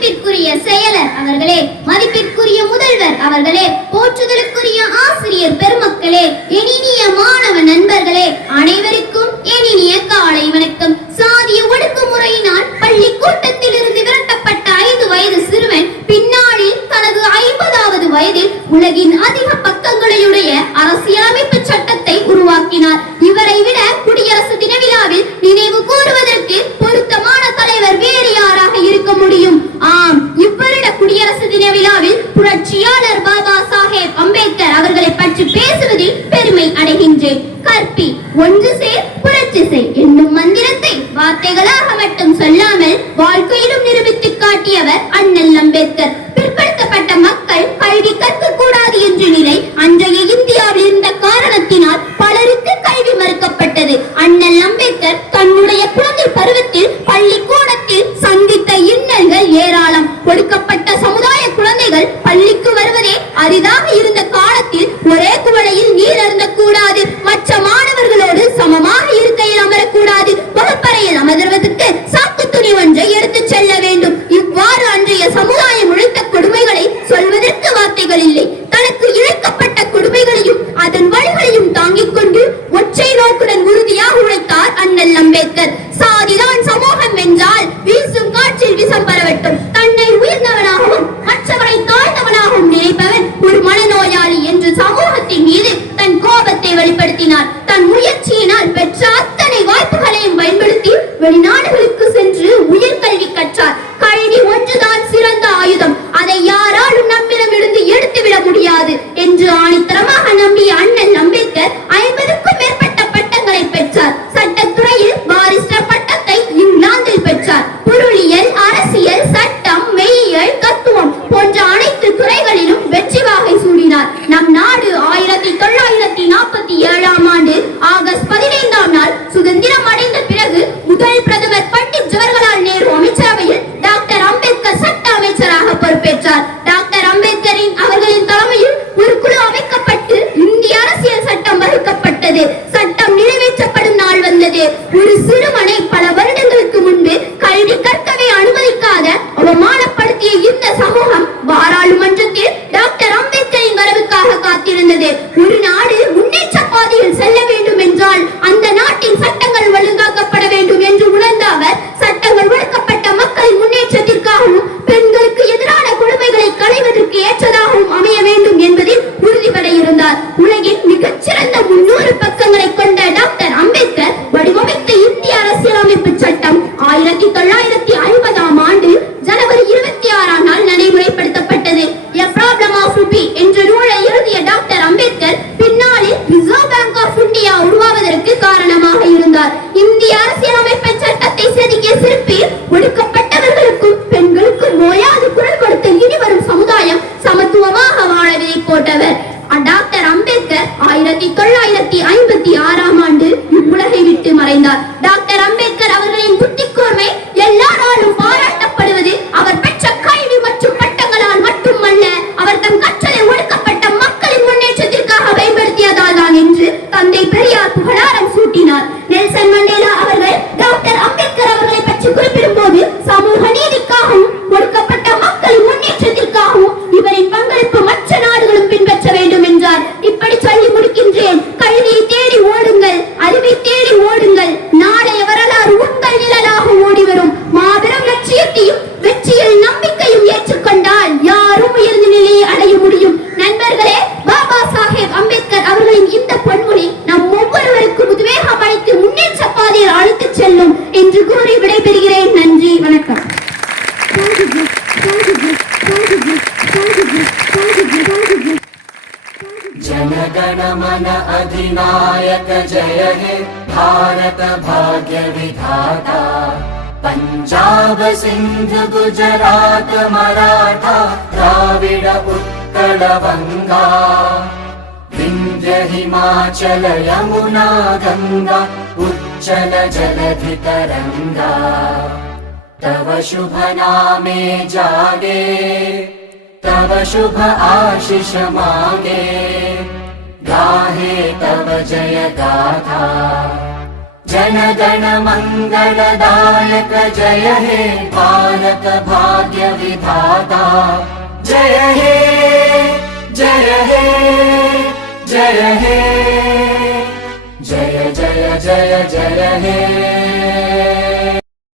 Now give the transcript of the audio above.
மதிப்பிற்குரிய செயலர் அவர்களே, மதிப்பிற்குரிய முதல்வர் அவர்களே, போற்றுதலுக்குரிய ஆசிரியர் பெருமக்களே, இனிய மாணவ நண்பர்களே, அனைவருக்கும் இனிய காலை வணக்கம். சாதிய ஒடுக்குமுறையினால் பள்ளி கூட்டத்தில் இருந்து விரட்டப்பட்ட 5 வயது சிறுவன் பின்னாளில் தனது 50வது வயதில் உலகின் அதிக பக்கங்களையுடைய அரசியலமைப்பு சட்டத்தை உருவாக்கினார். இவரை விட குடியரசு தின விழாவில் நினைவு கூறுவதற்கு பொருத்தமான தலைவர் வேறு யாராக இருக்க முடியும்? ஆம், இவ்வருட குடியரசு தின விழாவில் புரட்சியாளர் பாபா சாஹேப் அம்பேத்கர் அவர்களை பற்றி பேசுவதில் பெருமை அடைகின்றேன். கற்பி, ஒன்று சேர், புரட்சி செய் என்னும் மந்திரத்தை வார்த்தைகளாக மட்டும் சொல்லாமல் வாழ்க்கையிலும் நிரூபித்து காட்டியவர் அண்ணல் அம்பேத்கர். பிற்படுத்தப்பட்ட மக்கள் கல்வி கற்க கூடாது என்ற நிலை அன்றைய இந்தியாவில் இருந்த காரணத்தினால் பலருக்கு கல்வி மறுக்கப்பட்டது. அண்ணல் அம்பேத்கர் தன்னுடைய குழந்தை பருவத்தில் பள்ளிக்கூடத்தில் சந்தித்த இன்னல்கள் ஏராளம். ஒடுக்கப்பட்ட சமுதாய குழந்தைகள் பள்ளிக்கு வருவதே அரிதாக இருந்த காலத்தில் ஒரே குவளையில் நீர் அருந்த கூடாது, மற்ற மாணவர்களோடு சமமாக இருக்கையில் அமரக்கூடாது, வகுப்பறையில் அமர்வதற்கு சாக்கு துணி ஒன்றை எடுத்துச் செல்ல வேண்டும். இவ்வாறு அன்றைய சமுதாயம் உழைத்த கொடுமைகளை சொல்வதற்கு வார்த்தைகள் இல்லை. தனக்கு இழைக்கப்பட்ட கொடுமைகளையும் அதன் வழிகளையும் தாங்கிக் கொண்டு ஒற்றை நோக்குடன் உறுதியாக உழைத்தார் அண்ணல் அம்பேத்கர். சாதிதான் சமூகம் என்றால் வீசும் காற்றில் விஷம் பரவட்டும். தன்னை உயர்ந்தவனாகவும் மற்றவரை தாழ்ந்தவனாகவும் நினைப்பவன் ஒரு மனநோயாளி என்று சமூகத்தின் மீது தன் கோபத்தை வெளிப்படுத்தினார். தன் முயற்சியினால் பெற்ற அத்தனை வாய்ப்புகளையும் பயன்படுத்தி வெளிநாடுகளுக்கு சென்று உயர்கல்வி கற்றார். கல்வி ஒன்றுதான் சிறந்த ஆயுதம், அதை யாராலும் நம்மிடமிருந்து எடுத்துவிட முடியாது என்று ஆணித்தரமாக நம்பிய அண்ணல் அம்பேத்கர் 50க்கும் மேற்பட்ட பட்டங்களை பெற்றார். சட்டத்துறையில் பாரிஸ்டர் பட்டத்தை இங்கிலாந்தில் பெற்றார். பொருளியல், அரசியல், சட்டம், மெய்யியல், தத்துவம் போன்ற அனைத்து துறைகளிலும் வெற்றி வாகை சூடினார். நம் நாடு 1947ஆம் ஆண்டு ஆகஸ்ட் 15ஆம் நாள் சுதந்திரம் அடைந்த பிறகு முதல் பிரதமர் பண்டிட் ஜவஹர்லால் நேரு அமைச்சரவையில் டாக்டர் அம்பேத்கர் சட்ட அமைச்சராக பொறுப்பேற்றார். டாக்டர் அம்பேத்கரின் அவர்களின் தலைமையில் ஒரு குழு அமைக்கப்பட்டு இந்திய அரசியல் சட்டம் வகுக்கப்பட்டது. சட்டம் நிறைவேற்றப்படும் நாள் வந்தது. ஒரு சிறுவனை பல வருடங்களுக்கு முன்பு கல்வி கற்கவே அனுமதிக்காத அவமானப்படுத்திய இந்த சமூகம் பாராளுமன்றத்தில் டாக்டர் அம்பேத்கரின் வரவுக்காக காத்திருந்தது. ஒரு நாடு முன்னேற்ற பாதையில் செல்ல வேண்டும் என்றால் அந்த நாட்டின் சட்டங்கள் ஒழுங்காக்கப்பட வேண்டும் என்று உணர்ந்த அவர் சட்டங்கள் ஒடுக்கப்பட்ட மக்களின் முன்னேற்றத்திற்காகவும் பெண்களுக்கு எதிரான கொடுமைகளை களைவதற்கு ஏற்றதாகவும் அமைய வேண்டும் என்பதில் உறுதிபட இருந்தார். உலகின் மிகச்சிறந்த 300 பக்கங்களை கொண்ட டாக்டர் அம்பேத்கர் வடிவமைத்த இந்திய அரசியலமைப்பு சட்டம் 1950ஆம் ஆண்டு ஜனவரி 26ஆம் நாள் நடைமுறைப்படுத்தப்பட்டது. A Problem of Rupee என்ற நூலை எழுதிய டாக்டர் அம்பேத்கர் பின்னாளில் ரிசர்வ் பேங்க் ஆஃப் இந்தியா உருவாவதற்கு காரணமாக இருந்தார். இந்திய அரசியலமைப்பு சட்டத்தை செதுக்கிய சிற்பி ஒடுக்கப்பட்டவர்களுக்கும் பெண்களுக்கும் ஓயாது குரல் கொடுத்த இனிவரும் சமுதாயம் சமத்துவமாக வாழ விதை போட்டவர். டாக்டர் அம்பேத்கர் 1956ஆம் ஆண்டு இவ்வுலகை விட்டு மறைந்தார். டாக்டர் அம்பேத்கர் அவர்களின் புத்தி கூர்மை எல்லாராலும் பாராட்டப்படுவது அவர் பெற்ற கல்வி மற்றும் பட்டங்களால் மட்டுமல்ல, அவர் தம் கற்றலை ஒடுக்கப்பட்ட மக்களின் முன்னேற்றத்திற்காக பயன்படுத்தியதால் தான் என்று தந்தை பெரியார் புகழாரம் சூட்டினார். நெல்சன் மண்டேலா அவர்கள் டாக்டர் அம்பேத்கர் அவர்களை பற்றி குறிப்பிடும் போது சமூக நீதிக்காகவும் ஒடுக்கப்பட்ட மக்களின் முன்னேற்றத்திற்காகவும் இவரின் பங்களிப்பு மற்ற நாடுகளும் பின்பற்ற வேண்டும் என்றார். இப்படி சொல்லி முடிக்கின்றேன். கல்வியை தேடி ஓடுங்கள், அறிவை தேடி ஓடுங்கள். நாளைய வரலாறு உங்கள் நிழலாக ஓடி வரும். மாபெரும் லட்சியத்தையும் வெற்றியில் நம்பிக்கையும் ஏற்றுக்கொண்டால் யாரும் உயர்ந்த நிலையை அடைய முடியும். நண்பர்களே, பாபா சாஹேப் அம்பேத்கர் அவர்களின் இந்த பொன்மொழி நம் ஒவ்வொருவருக்கும் உத்வேகம் அளித்து முன்னேற்ற பாதையில் அழைத்துச் செல்லும் என்று கூறி விடைபெறுகிறேன். நன்றி, வணக்கம். जनगण मन अधिनायक जय हे भारत भाग्य विधाता। पंजाब सिंध गुजरात मराठा द्राविड उत्कल बंगा विंध्य हिमाचल यमुना गंगा उच्चल जलधि तरंगा। तव शुभ नामे जागे तव शुभ आशीष मांगे गाहे तव जय गाथा। जनगण मंगलदायक जय हे भारत भाग्य विधाता जय हे जय हे जय हे जय जय जय जय हे